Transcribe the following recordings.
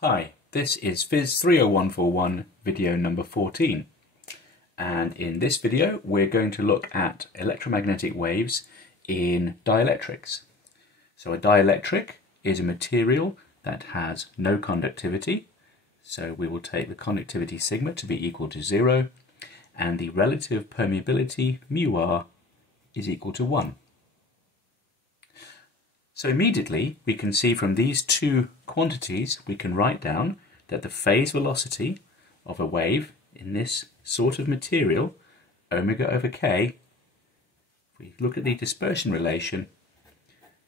Hi, this is PHYS30141 video number 14, and in this video we're going to look at electromagnetic waves in dielectrics. So a dielectric is a material that has no conductivity, so we will take the conductivity sigma to be equal to 0 and the relative permeability mu r is equal to 1. So immediately we can see from these two quantities we can write down that the phase velocity of a wave in this sort of material, omega over k, if we look at the dispersion relation,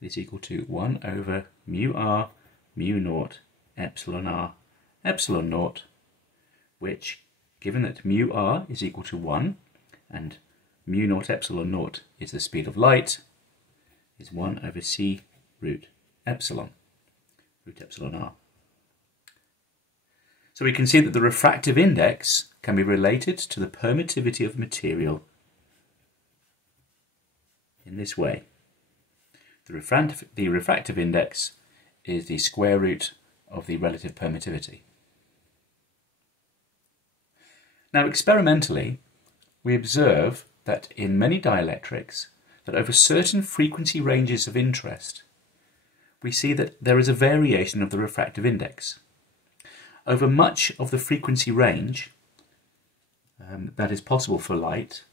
is equal to 1 over mu r mu naught epsilon r epsilon naught, which, given that mu r is equal to 1 and mu naught epsilon naught is the speed of light, is 1 over c root epsilon r. So we can see that the refractive index can be related to the permittivity of material in this way. The refractive index is the square root of the relative permittivity. Now experimentally, we observe that in many dielectrics, that over certain frequency ranges of interest, we see that there is a variation of the refractive index. Over much of the frequency range that is possible for light,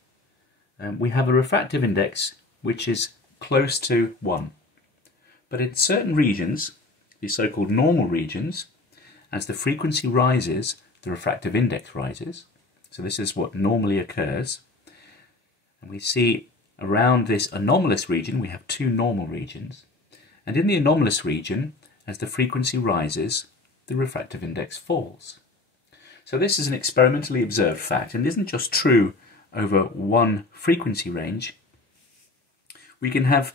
we have a refractive index which is close to 1. But in certain regions, the so-called normal regions, as the frequency rises, the refractive index rises. So this is what normally occurs. And we see around this anomalous region, we have two normal regions. And in the anomalous region, as the frequency rises, the refractive index falls. So this is an experimentally observed fact, and isn't just true over one frequency range. We can have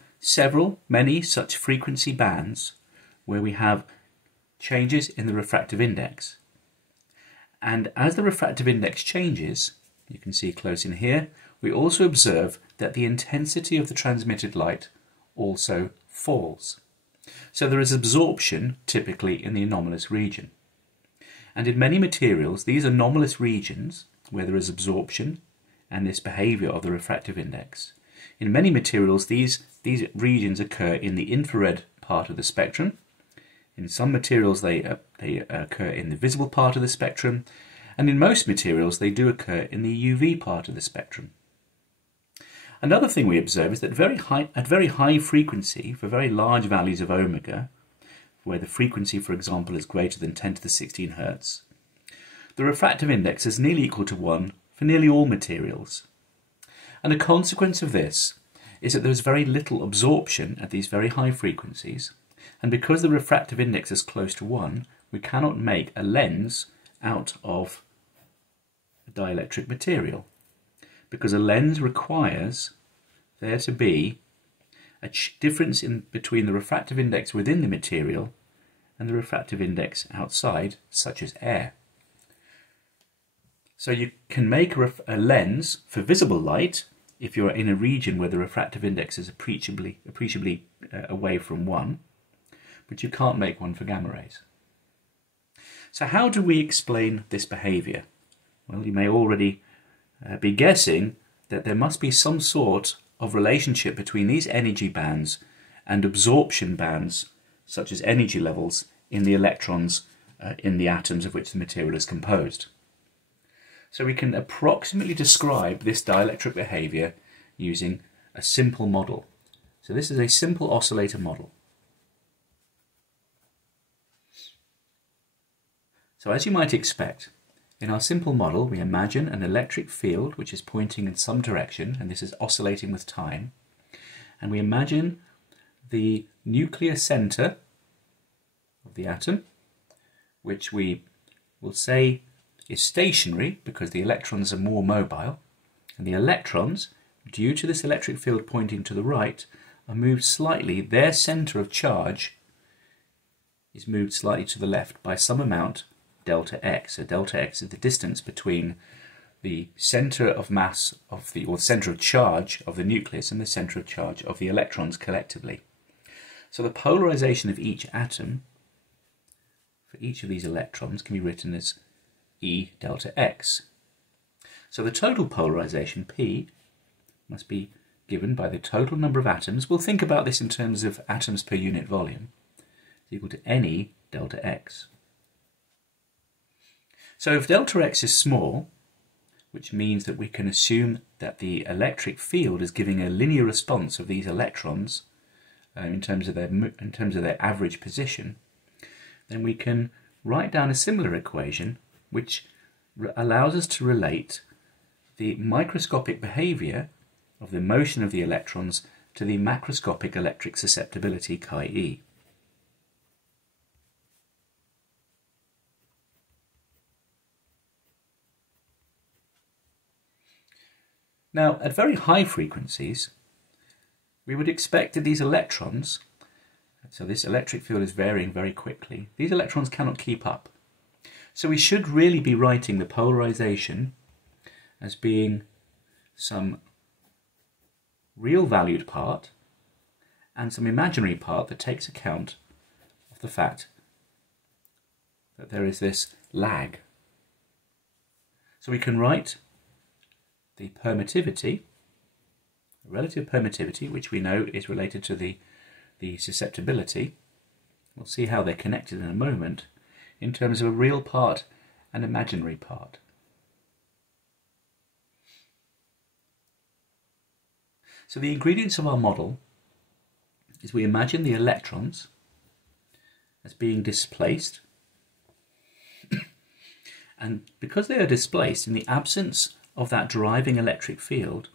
many such frequency bands where we have changes in the refractive index. And as the refractive index changes, you can see close in here, we also observe that the intensity of the transmitted light also falls. So there is absorption typically in the anomalous region. And in many materials, these anomalous regions, where there is absorption and this behavior of the refractive index, in many materials these regions occur in the infrared part of the spectrum. In some materials they occur in the visible part of the spectrum, and in most materials they do occur in the UV part of the spectrum. Another thing we observe is that at very high frequency, for very large values of omega, where the frequency, for example, is greater than 10 to the 16 Hertz, the refractive index is nearly equal to 1 for nearly all materials. And a consequence of this is that there is very little absorption at these very high frequencies, and because the refractive index is close to 1, we cannot make a lens out of a dielectric material, because a lens requires there to be a difference between the refractive index within the material and the refractive index outside, such as air. So you can make a lens for visible light if you're in a region where the refractive index is appreciably away from 1, but you can't make one for gamma rays. So how do we explain this behavior? Well, you may already be guessing that there must be some sort of relationship between these energy bands and absorption bands, such as energy levels in the electrons in the atoms of which the material is composed. So we can approximately describe this dielectric behavior using a simple model. So this is a simple oscillator model. So as you might expect, in our simple model, we imagine an electric field which is pointing in some direction, and this is oscillating with time. And we imagine the nuclear center of the atom, which we will say is stationary because the electrons are more mobile. And the electrons, due to this electric field pointing to the right, are moved slightly. Their center of charge is moved slightly to the left by some amount, delta x. So delta x is the distance between the center of mass of or center of charge of the nucleus and the center of charge of the electrons collectively. So the polarization of each atom for each of these electrons can be written as E delta X. So the total polarization, P, must be given by the total number of atoms. We'll think about this in terms of atoms per unit volume. It's equal to NE delta X. So if delta X is small, which means that we can assume that the electric field is giving a linear response of these electrons in terms of their average position, then we can write down a similar equation which allows us to relate the microscopic behavior of the motion of the electrons to the macroscopic electric susceptibility chi-e. Now, at very high frequencies, we would expect that these electrons, so this electric field is varying very quickly, these electrons cannot keep up. So we should really be writing the polarization as being some real valued part and some imaginary part that takes account of the fact that there is this lag. So we can write the permittivity, relative permittivity, which we know is related to the susceptibility. We'll see how they're connected in a moment, in terms of a real part and imaginary part. So the ingredients of our model is we imagine the electrons as being displaced, and because they are displaced in the absence of that driving electric field,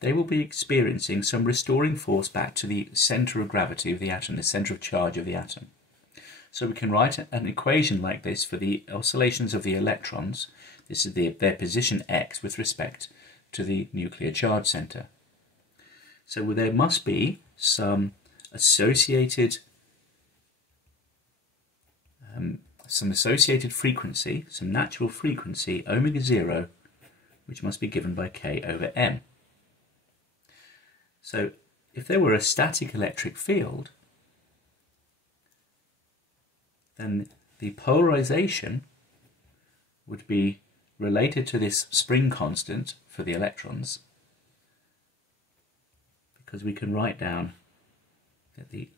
they will be experiencing some restoring force back to the centre of gravity of the atom, the centre of charge of the atom. So we can write an equation like this for the oscillations of the electrons. This is their position x with respect to the nuclear charge centre. So there must be some associated frequency, some natural frequency, omega 0, which must be given by k over m. So if there were a static electric field, then the polarization would be related to this spring constant for the electrons, because we can write down that the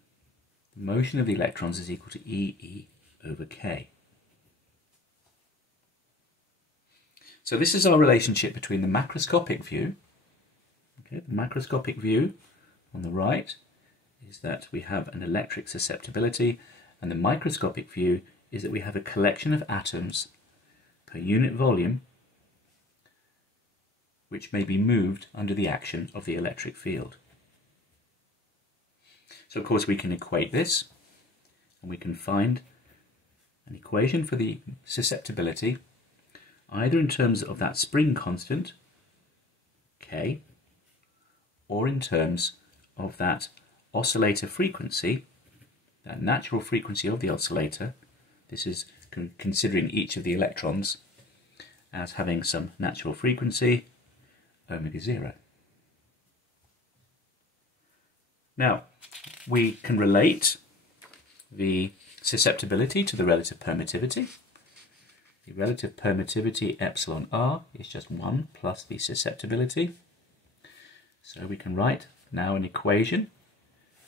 motion of the electrons is equal to E over k. So this is our relationship between the macroscopic view. Okay, the macroscopic view on the right is that we have an electric susceptibility, and the microscopic view is that we have a collection of atoms per unit volume which may be moved under the action of the electric field. So of course we can equate this, and we can find an equation for the susceptibility either in terms of that spring constant, K, or in terms of that oscillator frequency, that natural frequency of the oscillator. This is considering each of the electrons as having some natural frequency, omega 0. Now, we can relate the susceptibility to the relative permittivity. The relative permittivity epsilon r is just 1 plus the susceptibility. So we can write now an equation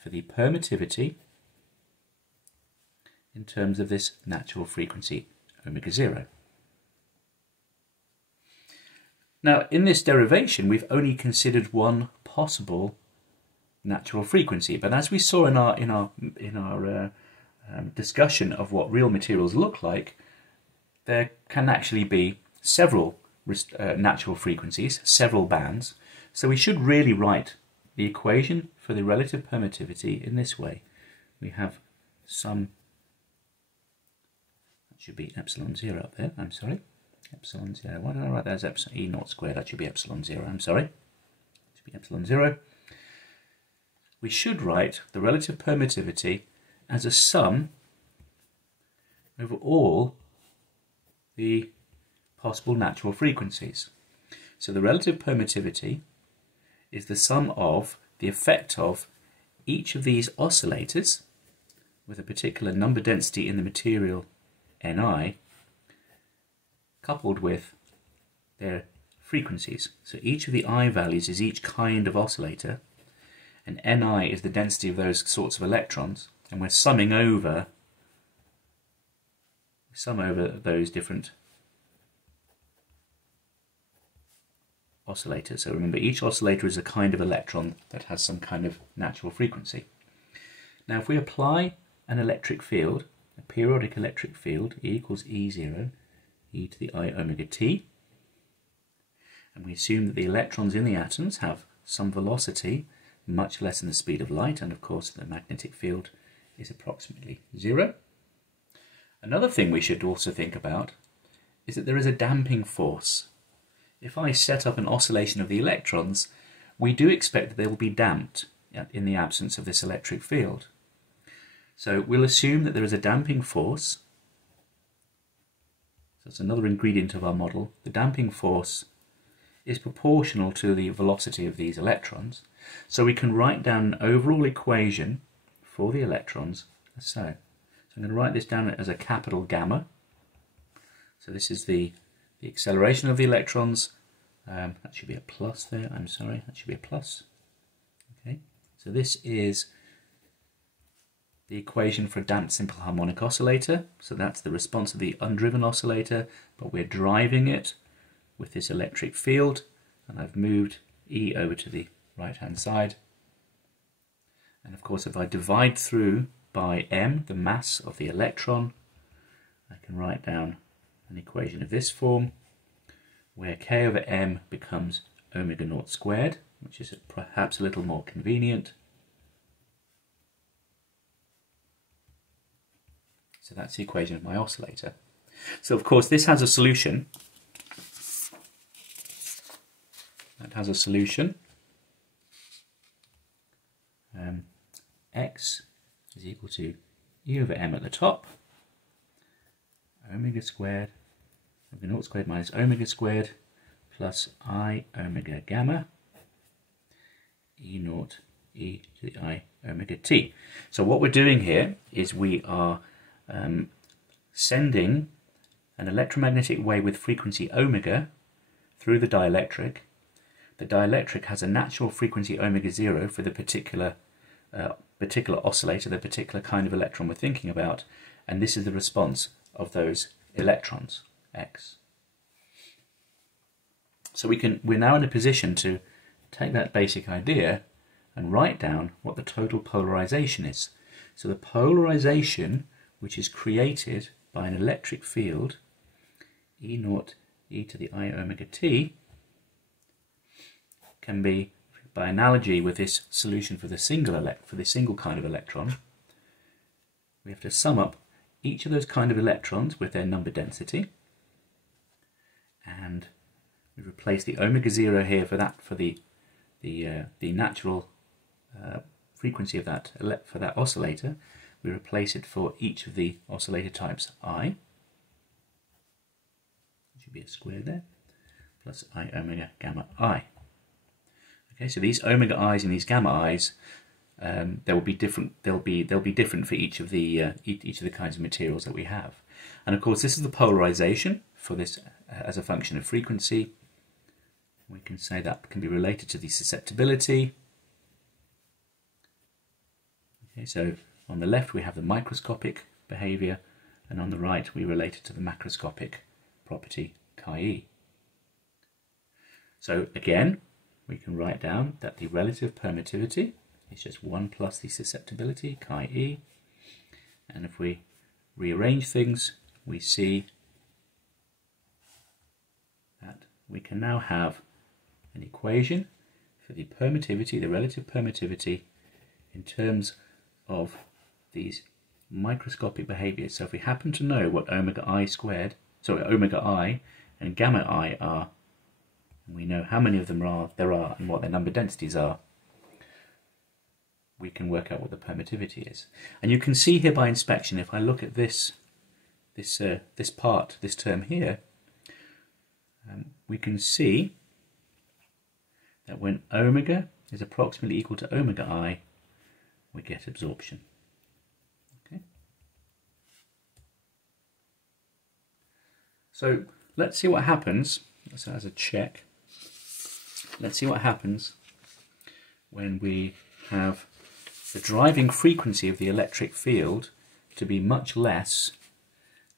for the permittivity in terms of this natural frequency, omega 0. Now, in this derivation, we've only considered one possible natural frequency, but as we saw in our discussion of what real materials look like, there can actually be several natural frequencies, several bands. So we should really write the equation for the relative permittivity in this way. We have some, that should be epsilon 0 up there, I'm sorry. Epsilon 0, why did I write that as epsilon E naught squared? That should be epsilon 0, I'm sorry. It should be epsilon 0. We should write the relative permittivity as a sum over all the possible natural frequencies. So the relative permittivity is the sum of the effect of each of these oscillators with a particular number density in the material Ni, coupled with their frequencies. So each of the I values is each kind of oscillator, and Ni is the density of those sorts of electrons, and we're summing over those different oscillators. So remember, each oscillator is a kind of electron that has some kind of natural frequency. Now if we apply an electric field, a periodic electric field, E equals E0, e to the I omega t, and we assume that the electrons in the atoms have some velocity much less than the speed of light, and of course the magnetic field is approximately 0. Another thing we should also think about is that there is a damping force. If I set up an oscillation of the electrons, we do expect that they will be damped in the absence of this electric field. So we'll assume that there is a damping force. So that's another ingredient of our model. The damping force is proportional to the velocity of these electrons. So we can write down an overall equation for the electrons as so. So I'm going to write this down as a capital gamma. So this is the acceleration of the electrons. That should be a plus there, I'm sorry, that should be a plus. Okay, so this is the equation for a damped simple harmonic oscillator. So that's the response of the undriven oscillator, but we're driving it with this electric field, and I've moved E over to the right hand side. And of course, if I divide through by m, the mass of the electron, I can write down an equation of this form, where k over m becomes omega naught squared, which is perhaps a little more convenient. So that's the equation of my oscillator. So of course this has a solution. That has a solution. X is equal to E over m at the top, omega squared, omega naught squared minus omega squared, plus I omega gamma, E naught e to the I omega t. So what we're doing here is we are sending an electromagnetic wave with frequency omega through the dielectric. The dielectric has a natural frequency omega 0 for the particular oscillator, the particular kind of electron we're thinking about, and this is the response of those electrons, X. So we're now in a position to take that basic idea and write down what the total polarization is. So the polarization which is created by an electric field, E naught e to the I omega t, can be, by analogy with this solution for the single kind of electron, we have to sum up each of those kind of electrons with their number density, and we replace the omega 0 here for the natural frequency of that for that oscillator. We replace it for each of the oscillator types I. There should be a square there, plus I omega gamma I. Okay, so these omega i's and these gamma i's, they will be different. They'll be different for each of the kinds of materials that we have. And of course, this is the polarization for this as a function of frequency. We can say that can be related to the susceptibility. Okay, so on the left we have the microscopic behavior, and on the right we relate it to the macroscopic property chi-e. So again, we can write down that the relative permittivity is just 1 plus the susceptibility chi-e, and if we rearrange things, we see that we can now have an equation for the permittivity, the relative permittivity, in terms of these microscopic behaviors. So if we happen to know what omega I and gamma I are, and we know how many of them there are and what their number densities are, we can work out what the permittivity is. And you can see here by inspection, if I look at this term here, we can see that when omega is approximately equal to omega I, we get absorption. Okay. So let's see what happens, so as a check, let's see what happens when we have the driving frequency of the electric field to be much less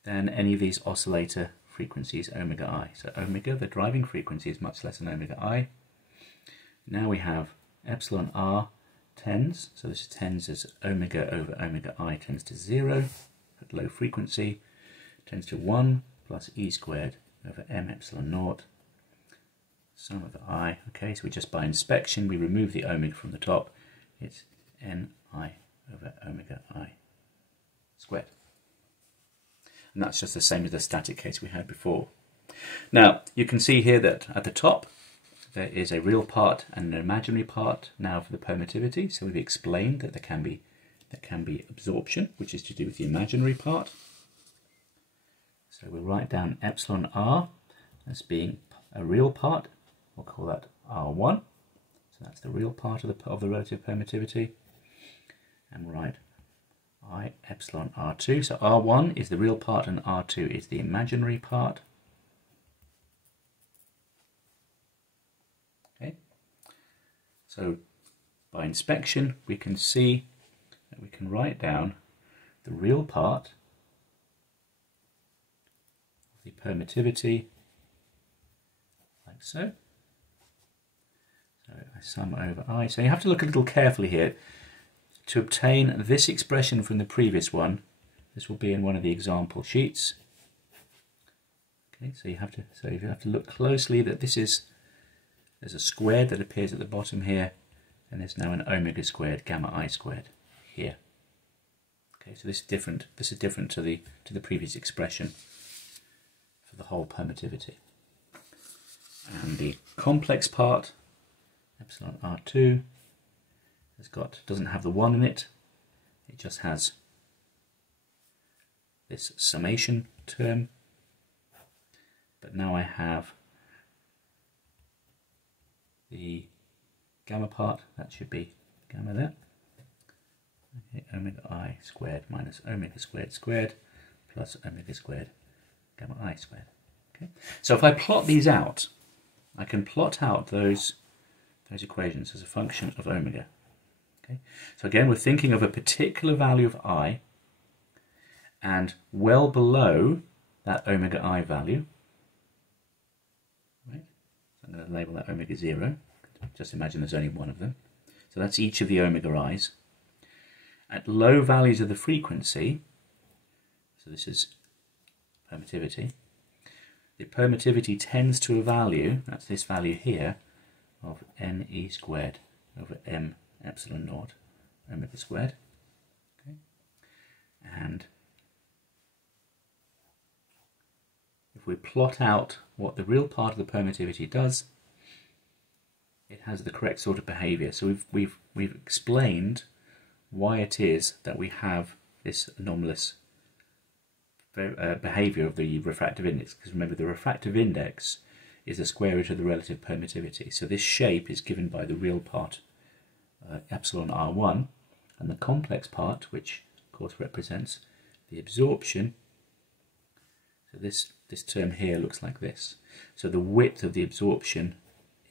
than any of these oscillator frequencies, omega I. So omega, the driving frequency, is much less than omega I. Now we have epsilon r tends, so this tends as omega over omega I tends to 0 at low frequency, tends to 1 plus e squared over m epsilon naught, sum over I. Okay, so we just by inspection, we remove the omega from the top, it's ni over omega I squared. And that's just the same as the static case we had before. Now, you can see here that at the top, there is a real part and an imaginary part now for the permittivity. So we've explained that there can be absorption, which is to do with the imaginary part. So we'll write down epsilon r as being a real part. We'll call that r1. So that's the real part of the relative permittivity. And we'll write I epsilon r2. So r1 is the real part and r2 is the imaginary part. Okay. So by inspection we can see that we can write down the real part of the permittivity like so. So I sum over I. So you have to look a little carefully here. To obtain this expression from the previous one, this will be in one of the example sheets. Okay, so you have to look closely that there's a squared that appears at the bottom here, and there's now an omega squared gamma I squared here. Okay, so this is different. This is different to the previous expression for the whole permittivity. And the complex part, epsilon r2. Doesn't have the 1 in it, it just has this summation term, but now I have the gamma part, that should be gamma there, okay, omega I squared minus omega squared squared plus omega squared gamma I squared. Okay. So if I plot these out, I can plot out those equations as a function of omega. Okay. So again, we're thinking of a particular value of I, and well below that omega I value, right? So I'm going to label that omega 0. Just imagine there's only one of them. So that's each of the omega I's. At low values of the frequency, so this is permittivity, the permittivity tends to a value, that's this value here, of ne squared over m epsilon naught omega squared. Okay. And if we plot out what the real part of the permittivity does, it has the correct sort of behavior. So we've explained why it is that we have this anomalous behavior of the refractive index, because remember the refractive index is the square root of the relative permittivity. So this shape is given by the real part epsilon r1, and the complex part, which of course represents the absorption. So this term here looks like this. So the width of the absorption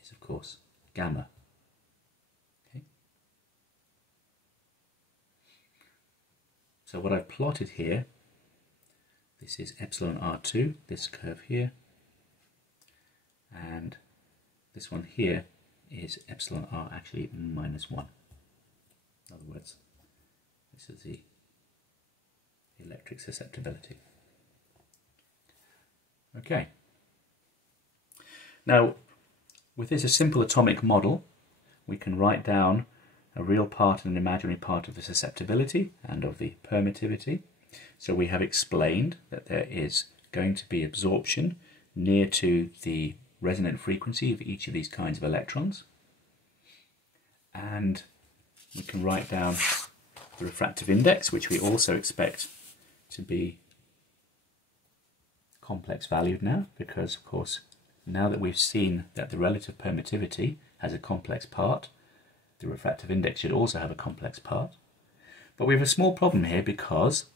is of course gamma. Okay. So what I've plotted here, this is epsilon r2, this curve here, and this one here is epsilon r actually minus 1. In other words, this is the electric susceptibility. Okay. Now, with this a simple atomic model, we can write down a real part and an imaginary part of the susceptibility and of the permittivity. So we have explained that there is going to be absorption near to the resonant frequency of each of these kinds of electrons, and we can write down the refractive index, which we also expect to be complex valued now, because of course now that we've seen that the relative permittivity has a complex part, the refractive index should also have a complex part. But we have a small problem here because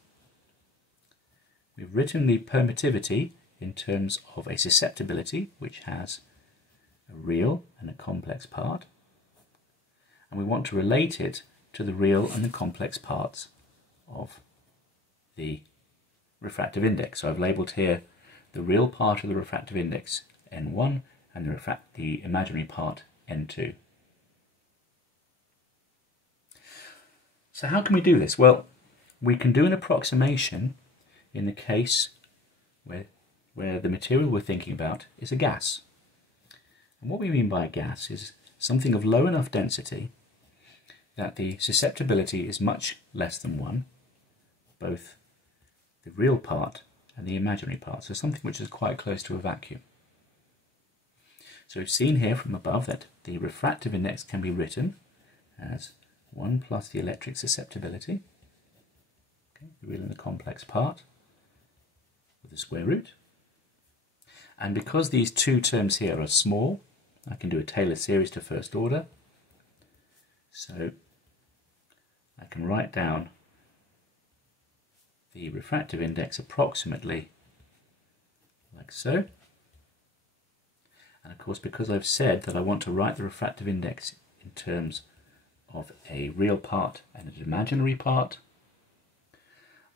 we've written the permittivity in terms of a susceptibility which has a real and a complex part, and we want to relate it to the real and the complex parts of the refractive index. So I've labelled here the real part of the refractive index N1 and the imaginary part N2. So how can we do this? Well, we can do an approximation in the case where the material we're thinking about is a gas. And what we mean by a gas is something of low enough density that the susceptibility is much less than 1, both the real part and the imaginary part, so something which is quite close to a vacuum. So we've seen here from above that the refractive index can be written as 1 plus the electric susceptibility, okay, the real and the complex part, with the square root. And because these two terms here are small, I can do a Taylor series to first order. So I can write down the refractive index approximately like so. And of course, because I've said that I want to write the refractive index in terms of a real part and an imaginary part,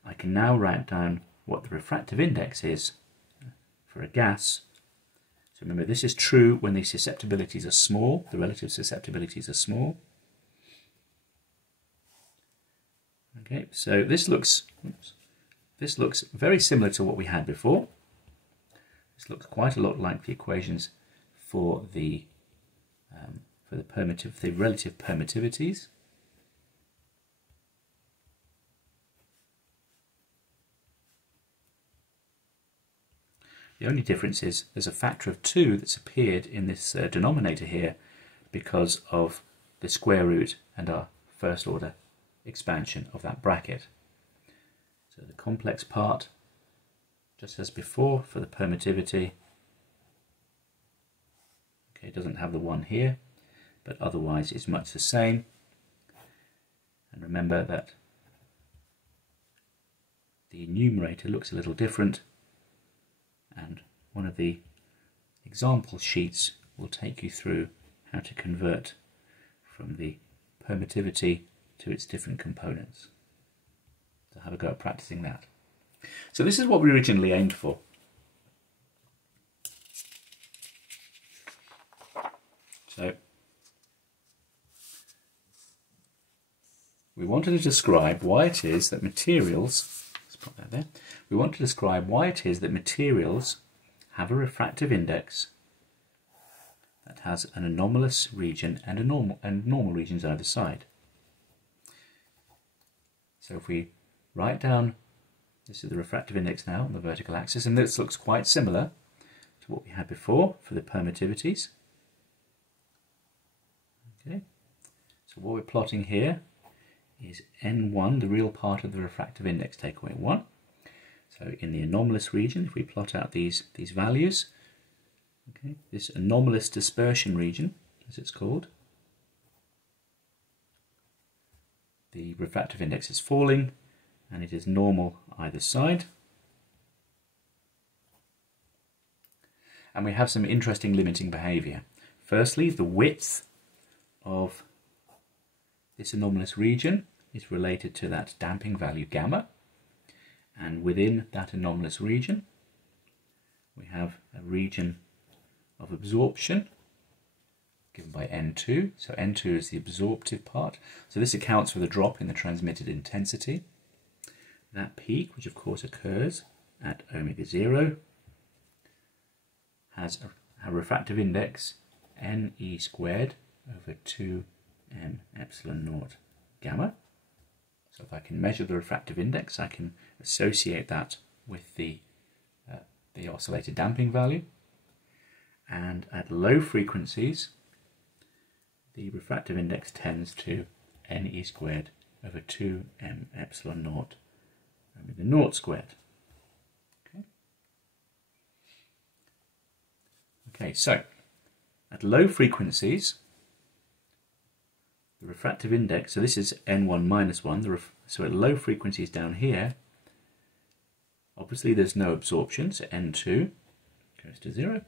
I can now write down what the refractive index is for a gas. So remember, this is true when the susceptibilities are small, the relative susceptibilities are small. Okay, so this looks very similar to what we had before. This looks quite a lot like the equations for the relative permittivities. The only difference is there's a factor of 2 that's appeared in this denominator here because of the square root and our first order expansion of that bracket. So the complex part, just as before for the permittivity, okay, it doesn't have the 1 here, but otherwise it's much the same. And remember that the numerator looks a little different, and one of the example sheets will take you through how to convert from the permittivity to its different components. So have a go at practicing that. So this is what we originally aimed for. So we wanted to describe why it is that materials, let's put that there, we want to describe why it is that materials have a refractive index that has an anomalous region and normal regions either side. So if we write down, this is the refractive index now on the vertical axis, and this looks quite similar to what we had before for the permittivities. Okay, so what we're plotting here is N1, the real part of the refractive index, take away 1. So in the anomalous region, if we plot out these values, okay, this anomalous dispersion region, as it's called, the refractive index is falling and it is normal either side. And we have some interesting limiting behaviour. Firstly, the width of this anomalous region is related to that damping value gamma, and within that anomalous region we have a region of absorption given by N2. So N2 is the absorptive part. So this accounts for the drop in the transmitted intensity. That peak, which of course occurs at omega 0, has a refractive index Ne squared over 2m epsilon naught gamma. So if I can measure the refractive index, I can associate that with the oscillator damping value. And at low frequencies, the refractive index tends to Ne squared over 2m epsilon naught omega naught squared. Okay, so at low frequencies, the refractive index, so this is N1 minus 1, so at low frequencies down here, Obviously there's no absorption, so N2 goes to 0,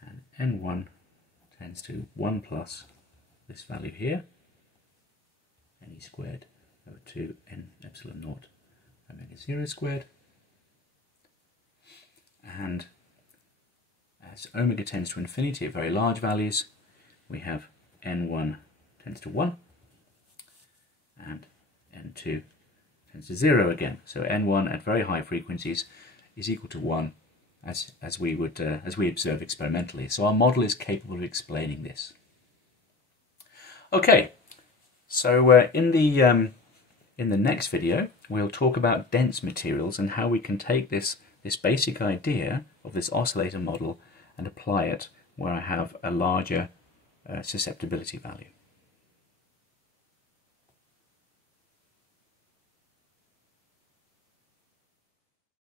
and N1 tends to 1 plus this value here, Ne squared over 2 N epsilon naught omega 0 squared. And as omega tends to infinity at very large values, we have N1 tends to 1 and N2 tends to 0 again. So N1 at very high frequencies is equal to 1 as we observe experimentally. So our model is capable of explaining this. Okay, so in the next video we'll talk about dense materials and how we can take this basic idea of this oscillator model and apply it where I have a larger susceptibility value.